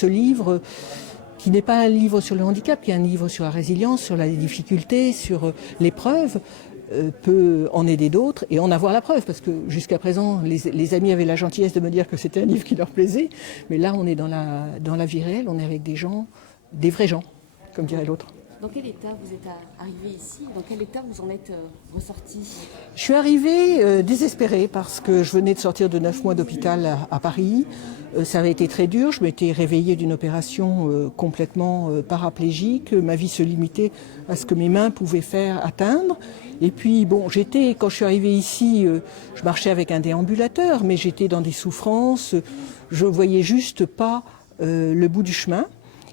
Ce livre, qui n'est pas un livre sur le handicap, qui est un livre sur la résilience, sur la difficulté, sur l'épreuve, peut en aider d'autres et en avoir la preuve. Parce que jusqu'à présent, les amis avaient la gentillesse de me dire que c'était un livre qui leur plaisait. Mais là, on est dans la vie réelle, on est avec des gens, des vrais gens, comme dirait l'autre. Dans quel état vous êtes arrivé ici? Dans quel état vous en êtes ressorti? Je suis arrivée désespérée parce que je venais de sortir de 9 mois d'hôpital à Paris. Ça avait été très dur. Je m'étais réveillée d'une opération complètement paraplégique. Ma vie se limitait à ce que mes mains pouvaient atteindre. Et puis, bon, quand je suis arrivée ici, je marchais avec un déambulateur, mais j'étais dans des souffrances. Je voyais juste pas le bout du chemin.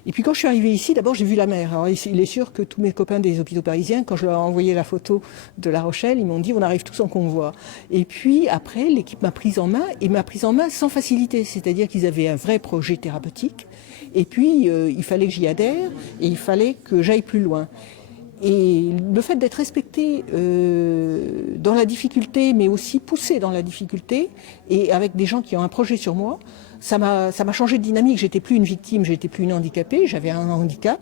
Et puis quand je suis arrivée ici, d'abord j'ai vu la mer. Alors il est sûr que tous mes copains des hôpitaux parisiens, quand je leur ai envoyé la photo de La Rochelle, ils m'ont dit on arrive tous en convoi. Et puis après, l'équipe m'a prise en main, et m'a prise en main sans facilité. C'est-à-dire qu'ils avaient un vrai projet thérapeutique. Et puis il fallait que j'y adhère, et il fallait que j'aille plus loin. Et le fait d'être respecté dans la difficulté, mais aussi poussé dans la difficulté, et avec des gens qui ont un projet sur moi, ça m'a changé de dynamique. J'étais plus une victime, j'étais plus une handicapée, j'avais un handicap,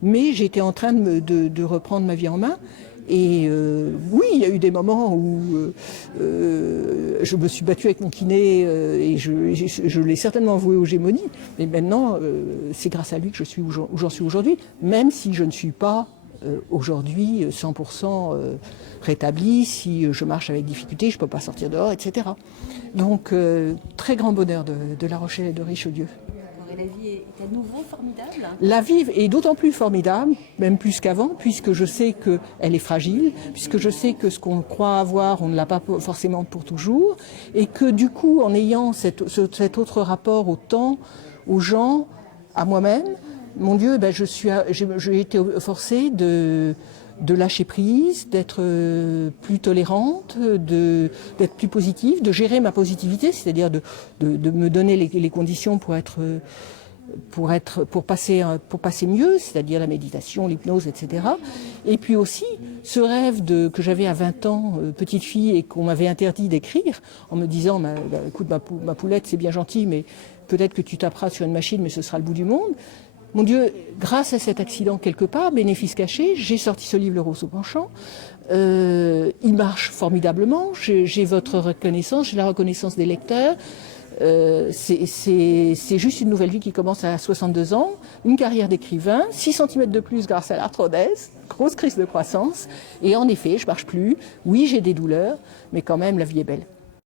mais j'étais en train de reprendre ma vie en main. Et oui, il y a eu des moments où je me suis battue avec mon kiné et je l'ai certainement voué aux gémonies. Mais maintenant, c'est grâce à lui que je suis où j'en suis aujourd'hui, même si je ne suis pas aujourd'hui 100% rétablie. Si je marche avec difficulté, je ne peux pas sortir dehors, etc. Donc, très grand bonheur de La Rochelle et de Richelieu. Et la vie est à nouveau formidable? La vie est d'autant plus formidable, même plus qu'avant, puisque je sais qu'elle est fragile, puisque je sais que ce qu'on croit avoir, on ne l'a pas forcément pour toujours, et que du coup, en ayant cet autre rapport au temps, aux gens, à moi-même, mon Dieu, j'ai été forcée de lâcher prise, d'être plus tolérante, d'être plus positive, de gérer ma positivité, c'est-à-dire de me donner les conditions pour passer mieux, c'est-à-dire la méditation, l'hypnose, etc. Et puis aussi, ce rêve que j'avais à 20 ans, petite fille, et qu'on m'avait interdit d'écrire, en me disant, écoute, ma poulette, c'est bien gentil, mais peut-être que tu taperas sur une machine, mais ce sera le bout du monde. Mon Dieu, grâce à cet accident quelque part, bénéfice caché, j'ai sorti ce livre Le Roseau penchant. Il marche formidablement, j'ai votre reconnaissance, j'ai la reconnaissance des lecteurs. C'est juste une nouvelle vie qui commence à 62 ans, une carrière d'écrivain, 6 cm de plus grâce à l'arthrodèse, grosse crise de croissance. Et en effet, je ne marche plus. Oui, j'ai des douleurs, mais quand même, la vie est belle.